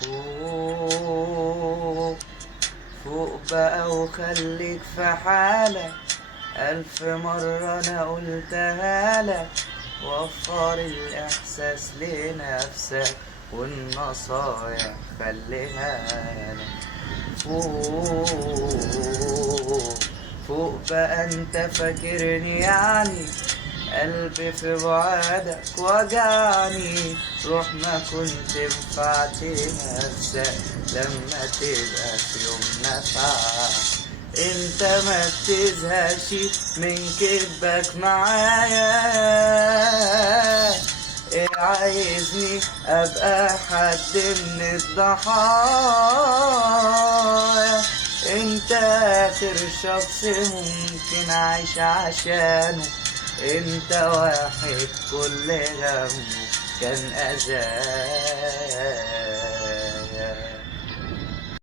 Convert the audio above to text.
فوق فوق بقى وخليك في حالك، 1000 مرة أنا قلتها لك. وفر الإحساس لنفسك والنصايح خليها لك. فوق فوق بقى انت فاكرني يعني، قلبي في بعادك وجعني. روح ما كنت نفعت نفسك لما تبقى في يوم نفعك. انت ما بتزهقش من كدبك معايا، إيه عايزني ابقى حد من الضحايا؟ انت اخر شخص ممكن اعيش عشانه، انت واحد كل همه كان اذايا.